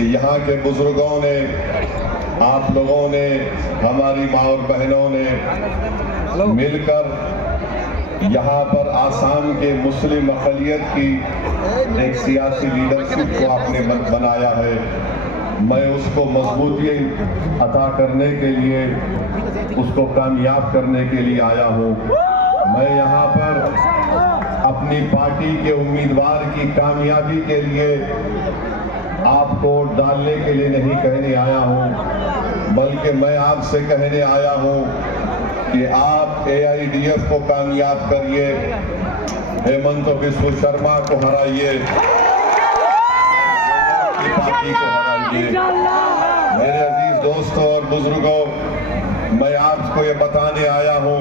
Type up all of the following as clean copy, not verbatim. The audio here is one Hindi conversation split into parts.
कि यहाँ के बुजुर्गों ने, आप लोगों ने, हमारी माँ और बहनों ने मिलकर यहाँ पर आसाम के मुस्लिम अक़लियत की एक सियासी लीडरशिप को आपने बनाया है। मैं उसको मजबूती अता करने के लिए, उसको कामयाब करने के लिए आया हूँ। मैं यहाँ पर अपनी पार्टी के उम्मीदवार की कामयाबी के लिए आपको डालने के लिए नहीं कहने आया हूँ, बल्कि मैं आपसे कहने आया हूँ कि आप AIDF को कामयाब करिए, हेमंत बिस्व शर्मा को हराइए, पार्टी को हराइए। मेरे अजीज दोस्तों और बुजुर्गों, मैं आपको ये बताने आया हूँ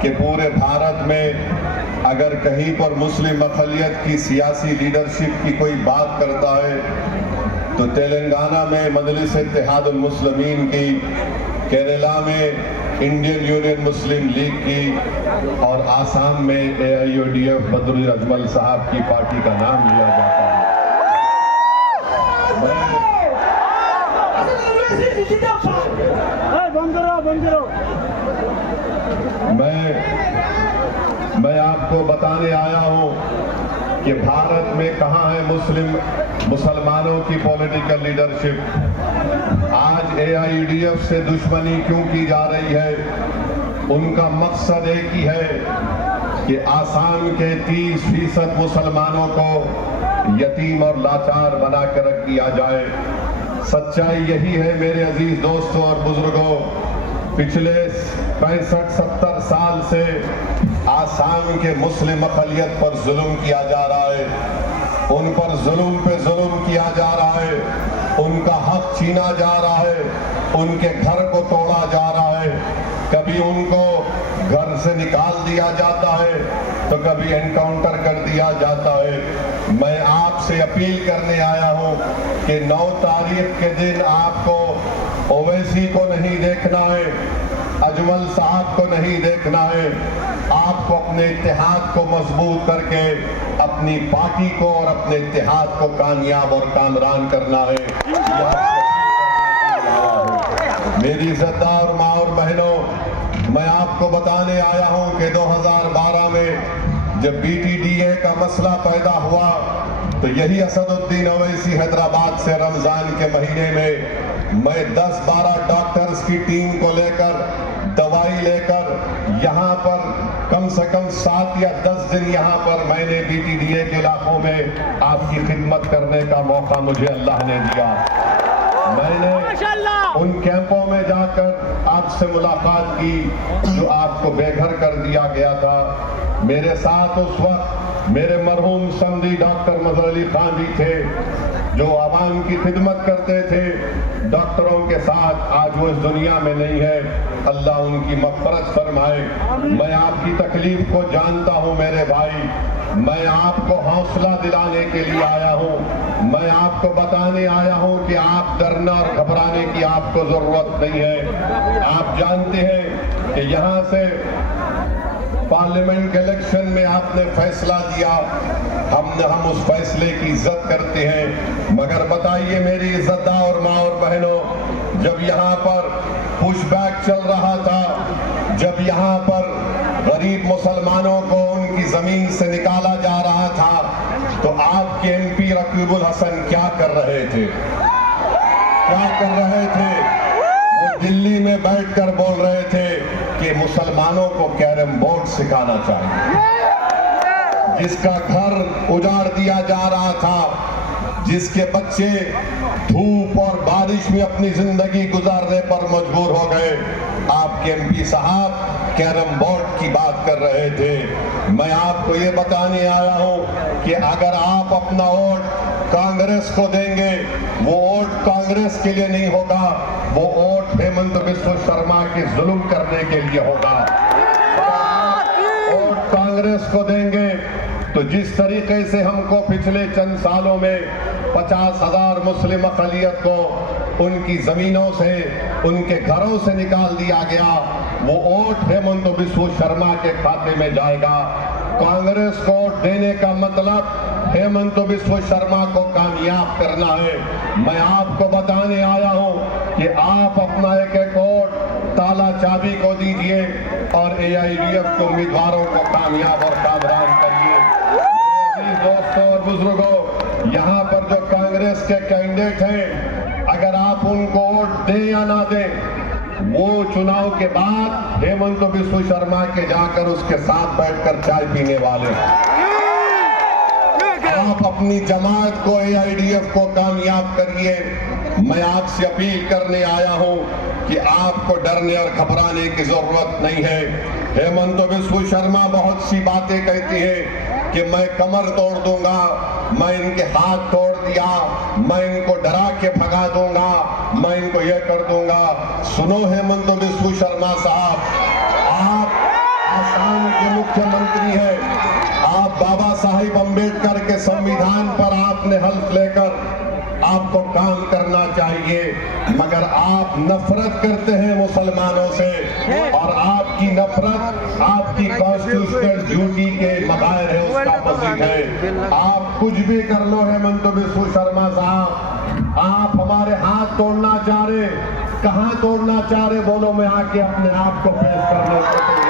कि पूरे भारत में अगर कहीं पर मुस्लिम अक़लियत की सियासी लीडरशिप की कोई बात करता है तो तेलंगाना में मजलिस इत्तेहादुल मुस्लिमीन की, केरला में इंडियन यूनियन मुस्लिम लीग की और आसाम में AIUDF बदरुल अजमल साहब की पार्टी का नाम लिया जाता है। मैं आपको बताने आया हूं कि भारत में कहां है मुसलमानों की पॉलिटिकल लीडरशिप। आज AIUDF से दुश्मनी क्यों की जा रही है? उनका मकसद एक ही है कि आसाम के 30% मुसलमानों को यतीम और लाचार बना कर रख दिया जाए। सच्चाई यही है मेरे अजीज दोस्तों और बुजुर्गों। पिछले 65-70 साल से आसाम के मुस्लिम अक़लियत पर जुल्म किया जा रहा है, उन पर जुल्म पे जुल्म किया जा रहा है, उनका हक छीना जा रहा है, उनके घर को तोड़ा जा रहा है, कभी उनको घर से निकाल दिया जाता है तो कभी एनकाउंटर कर दिया जाता है। मैं आपसे अपील करने आया हूं कि 9 तारीख के दिन आपको ओवैसी को नहीं देखना है, अजमल साहब को नहीं देखना है, आपको अपने इत्तेहाद को मजबूत करके अपनी पार्टी को और अपने इत्तेहाद को कामयाब और कामरान करना है। मेरी इज्जतदार माँ और बहनों, मैं आपको बताने आया हूं कि 2012 में जब BTDA का मसला पैदा हुआ तो यही असदुद्दीन ओवैसी हैदराबाद से रमजान के महीने में मैं 10-12 डॉक्टर्स की टीम को लेकर, दवाई लेकर यहाँ पर कम से कम 7 या 10 दिन यहाँ पर मैंने BTDA के इलाकों में आपकी खिदमत करने का मौका मुझे अल्लाह ने दिया। मैंने उन कैंपों में जाकर आपसे मुलाकात की जो आपको बेघर कर दिया गया था। मेरे साथ उस वक्त मेरे मरहूम समधी डॉक्टर मजहर अली खान भी थे जो आवाम की खिदमत करते थे। डॉक्टरों के साथ आज वो इस दुनिया में नहीं है, अल्लाह उनकी मग़फ़िरत फरमाए। मैं आपकी तकलीफ को जानता हूँ मेरे भाई, मैं आपको हौसला दिलाने के लिए आया हूँ। मैं आपको बताने आया हूँ कि आप डरना और घबराने की आपको जरूरत नहीं है। आप जानते हैं कि यहाँ से पार्लियामेंट के इलेक्शन में आपने फैसला दिया, हम उस फैसले की इज्जत करते हैं। मगर बताइए मेरी इज्जतदार माँ और बहनों, जब यहाँ पर पुशबैक चल रहा था, जब यहाँ पर गरीब मुसलमानों को उनकी जमीन से निकाला जा रहा था, तो आपके MP रकीबुल हसन क्या कर रहे थे? क्या कर रहे थे? वो दिल्ली में बैठकर बोल रहे थे कि मुसलमानों को कैरम बोर्ड सिखाना चाहिए। जिसका घर उजाड़ दिया जा रहा था, जिसके बच्चे धूप और बारिश में अपनी जिंदगी गुजारने पर मजबूर हो गए, आपके MP साहब कैरम बोर्ड की बात कर रहे थे। मैं आपको ये बताने आया हूँ कि अगर आप अपना वोट कांग्रेस को देंगे, वो वोट कांग्रेस के लिए नहीं होगा, वो वोट हेमंत बिस्व शर्मा के जुल्म करने के लिए होगा। वोट कांग्रेस को देंगे तो जिस तरीके से हमको पिछले चंद सालों में 50,000 मुस्लिम अक़लियत को उनकी जमीनों से, उनके घरों से निकाल दिया गया, वो वोट हेमंत बिस्व शर्मा के खाते में जाएगा। कांग्रेस को वोट देने का मतलब हेमंत बिस्व शर्मा को कामयाब करना है। मैं आपको बताने आया हूं कि आप अपना एक एक वोट ताला चाबी को दीजिए और एआईडीएफ के उम्मीदवारों को कामयाब और कामरान करिए। मेरे दोस्तों और बुजुर्गों, यहाँ पर जो कांग्रेस के कैंडिडेट हैं, अगर आप उनको वोट दें या ना दें, वो चुनाव के बाद हेमंत बिस्व शर्मा के जाकर उसके साथ बैठकर चाय पीने वाले हैं। आप अपनी जमात को, एआईडीएफ को कामयाब करिए। मैं आपसे अपील करने आया हूं कि आपको डरने और घबराने की जरूरत नहीं है। हेमंत बिस्व शर्मा बहुत सी बातें कहती है कि मैं कमर तोड़ दूंगा, मैं इनके हाथ तोड़ दिया, मैं इनको डरा के भगा दूंगा, मैं इनको यह कर दूंगा। सुनो हेमंत बिस्व शर्मा साहब, आप आसाम के मुख्यमंत्री हैं। आप बाबा साहिब अम्बेडकर के संविधान पर आपने हल्फ लेकर आपको काम करना चाहिए, मगर आप नफरत करते हैं मुसलमानों से और आपकी नफरत आपकी कॉन्स्टिट्यूशनल ड्यूटी के बगैर है, उसका मजीद है। आप कुछ भी कर लो हेमंत बिस्व शर्मा साहब, आप हमारे हाथ तोड़ना चाह रहे, कहां तोड़ना चाह रहे बोलो, मैं आके अपने आप को पेश करने को